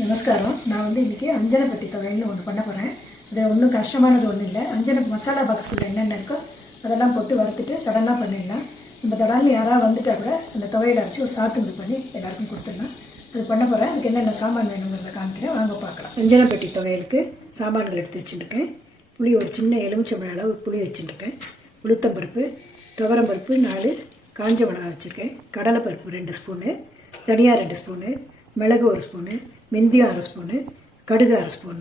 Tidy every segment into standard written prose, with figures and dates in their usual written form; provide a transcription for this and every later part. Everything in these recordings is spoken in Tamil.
நமஸ்காரம். நான் இன்றைக்கி அஞ்சனப்பட்டி துவையல்னு ஒன்று பண்ண போகிறேன். அது ஒன்றும் கஷ்டமானது ஒன்றும் இல்லை. அஞ்சனை மசாலா பாக்ஸ்குள்ளே என்னென்ன இருக்கோ அதெல்லாம் போட்டு வறுத்துட்டு சடனாக பண்ணிடலாம். நம்ம தடால்னு யாராவது வந்துட்டால் கூட அந்த துவையல் அரைச்சி ஒரு சாத்துந்து பண்ணி எல்லாருக்கும் கொடுத்துடலாம். அது பண்ண போகிறேன். அதுக்கு என்னென்ன சாமான் வேணுங்கிறத காமிக்கிறேன், வாங்க பார்க்கலாம். அஞ்சனப்பட்டி துவையலுக்கு சாமான்கள் எடுத்து வச்சுருக்கேன். புளி ஒரு சின்ன எலுமிச்சம்பழ அளவு புளி வச்சுருக்கேன். உளுத்தம்பருப்பு, துவரம்பருப்பு 4, காஞ்ச மிளகாய் வச்சுருக்கேன். கடலைப்பருப்பு 2 ஸ்பூனு, தனியா 2 ஸ்பூனு, மிளகு 1 ஸ்பூனு, வெந்தயம் 1/2 ஸ்பூனு, கடுகு 1/2 ஸ்பூன்,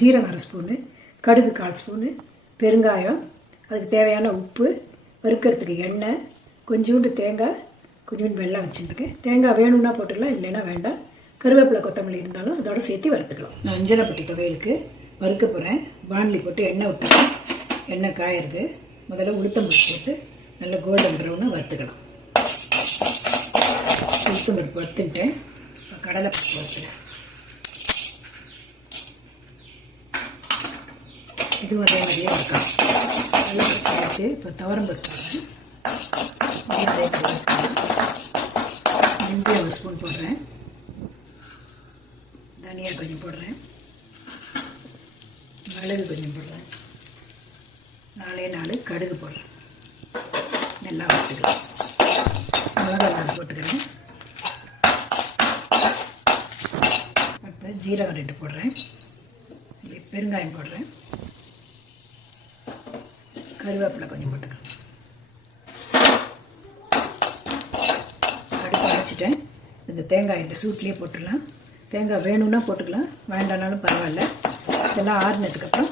ஜீரகம் 1/2 ஸ்பூனு, கடுகு 1/4 ஸ்பூனு, பெருங்காயம், அதுக்கு தேவையான உப்பு, வறுக்கிறதுக்கு எண்ணெய், கொஞ்சோண்டு தேங்காய், கொஞ்சோண்டு வெல்லம் வச்சுருக்கேன். தேங்காய் வேணும்னா போட்டுக்கலாம், இல்லைன்னா வேண்டாம். கருவேப்பிலை கொத்தமல்லி இருந்தாலும் அதோட சேர்த்து வறுத்துக்கலாம். நான் அஞ்சனப்பட்டி துவையலுக்கு வறுக்க போகிறேன். வானலி போட்டு எண்ணெய் ஊற்றிக்கலாம். எண்ணெய் காயிறது. முதல்ல உளுத்தம்பருப்பு போட்டு நல்லா கோல்டன் ப்ரௌனாக வறுத்துக்கலாம். உளுத்தம்பருப்பு வறுத்துட்டேன். இப்போ கடலைப்பருப்பு வறுத்துக்கிறேன். இதுவும் அதே மாதிரியே வறுக்கலாம். கடலைப்பருப்பு வறுத்து இப்போ துவரம்பருப்பு வெந்தயம் 1 ஸ்பூன் போடுறேன். தனியா கொஞ்சம் போடுறேன். மிளகு கொஞ்சம் போடுறேன். 4 கடுகு போடுறேன். நல்லா வறுத்துக்கலாம். மிளகாய் 4 போட்டுக்கிறேன். அடுத்து ஜீரகம் 2 போடுறேன். பெருங்காயம் போடுறேன். கருவேப்பிலை கொஞ்சம் போட்டுக்கிறேன். அடுப்பு அரைச்சிட்டேன். இந்த தேங்காய் இந்த சூட்லேயே போட்டுடலாம். தேங்காய் வேணும்னா போட்டுக்கலாம், வேண்டானாலும் பரவாயில்ல. இதெல்லாம் ஆறுனதுக்கப்புறம்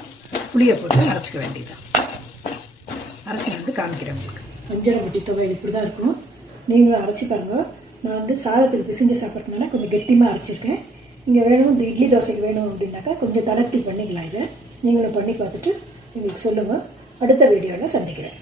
புளியை போட்டு அரைச்சிக்க வேண்டியதுதான். அரைச்சி காமிக்கிறேன் உங்களுக்கு. அஞ்சனப்பட்டி துவையல் இப்படி தான் இருக்கும். நீங்களும் அரைச்சி பாருங்க. நான் சாதத்துக்கு பிசைஞ்சு சாப்பிட்றதுனால கொஞ்சம் கெட்டியமாக அரைச்சிருக்கேன். இங்கே வேணும், இந்த இட்லி தோசைக்கு வேணும் அப்படின்னாக்கா கொஞ்சம் தளர்த்தி பண்ணிக்கலாம். இதை நீங்களும் பண்ணி பார்த்துட்டு எங்களுக்கு சொல்லுங்கள். அடுத்த வீடியோவில் சந்திக்கிறேன்.